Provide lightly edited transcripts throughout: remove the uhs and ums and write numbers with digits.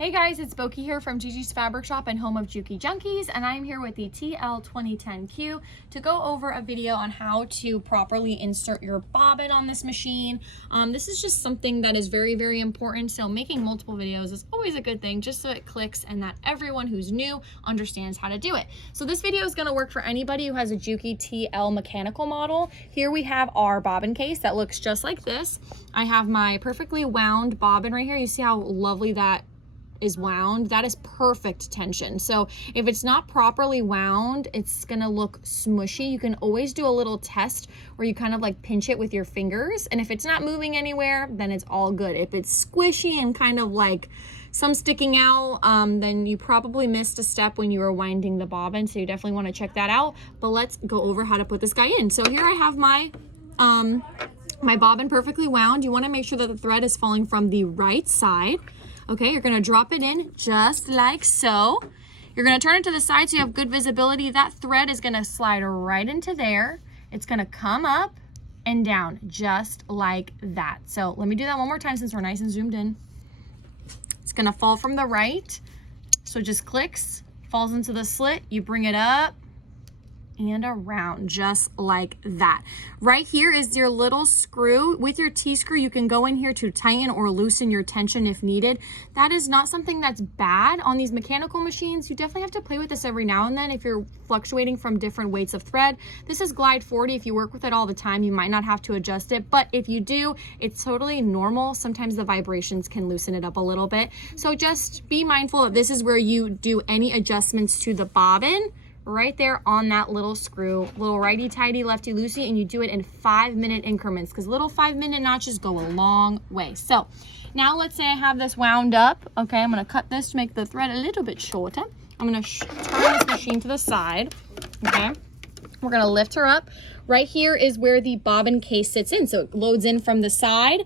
Hey guys, it's Boki here from Gigi's Fabric Shop and home of Juki Junkies, and I'm here with the TL-2010Q to go over a video on how to properly insert your bobbin on this machine. This is just something that is very, very important, so making multiple videos is always a good thing, just so it clicks and that everyone who's new understands how to do it. So this video is going to work for anybody who has a Juki TL mechanical model. Here we have our bobbin case that looks just like this. I have my perfectly wound bobbin right here. You see how lovely that is wound? That is perfect tension. So if it's not properly wound, it's gonna look smushy. You can always do a little test where you kind of like pinch it with your fingers, and if it's not moving anywhere, then it's all good. If it's squishy and kind of like some sticking out, then you probably missed a step when you were winding the bobbin, so you definitely want to check that out. But let's go over how to put this guy in. So here I have my my bobbin perfectly wound. You want to make sure that the thread is falling from the right side. Okay, you're gonna drop it in just like so. You're gonna turn it to the side so you have good visibility. That thread is gonna slide right into there. It's gonna come up and down just like that. So let me do that one more time since we're nice and zoomed in. It's gonna fall from the right. So it just clicks, falls into the slit, you bring it up and around just like that. Right here is your little screw. With your T-screw, you can go in here to tighten or loosen your tension if needed. That is not something that's bad on these mechanical machines. You definitely have to play with this every now and then if you're fluctuating from different weights of thread. This is Glide 40. If you work with it all the time, you might not have to adjust it, but if you do, it's totally normal. Sometimes the vibrations can loosen it up a little bit. So just be mindful that this is where you do any adjustments to the bobbin, right there on that little screw, little righty-tighty, lefty-loosey, and you do it in 5-minute increments because little 5-minute notches go a long way. So now let's say I have this wound up. Okay, I'm gonna cut this to make the thread a little bit shorter. I'm gonna turn this machine to the side, okay? We're gonna lift her up. Right here is where the bobbin case sits in, so it loads in from the side.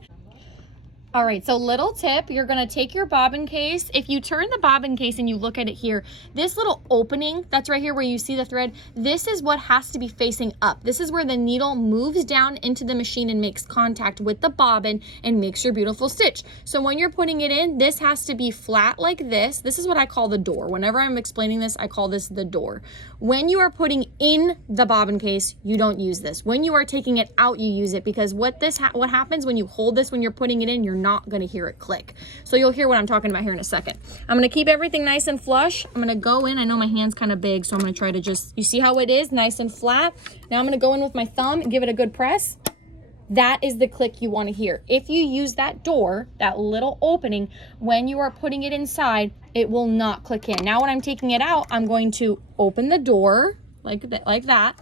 All right, so little tip, you're gonna take your bobbin case. If you turn the bobbin case and you look at it here, this little opening that's right here where you see the thread, this is what has to be facing up. This is where the needle moves down into the machine and makes contact with the bobbin and makes your beautiful stitch. So when you're putting it in, this has to be flat like this. This is what I call the door. Whenever I'm explaining this, I call this the door. When you are putting in the bobbin case, you don't use this. When you are taking it out, you use it, because what happens when you hold this when you're putting it in, you're not going to hear it click. So you'll hear what I'm talking about here in a second. I'm going to keep everything nice and flush. I'm going to go in. I know my hand's kind of big, so I'm going to try to just, you see how it is nice and flat. Now I'm going to go in with my thumb and give it a good press. That is the click you want to hear. If you use that door, that little opening, when you are putting it inside, it will not click in. Now when I'm taking it out, I'm going to open the door like that,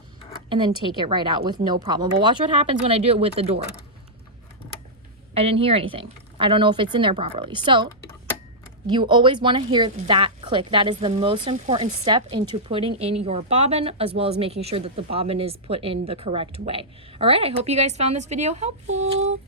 and then take it right out with no problem. But watch what happens when I do it with the door. I didn't hear anything. I don't know if it's in there properly. So you always want to hear that click. That is the most important step into putting in your bobbin, as well as making sure that the bobbin is put in the correct way. All right, I hope you guys found this video helpful.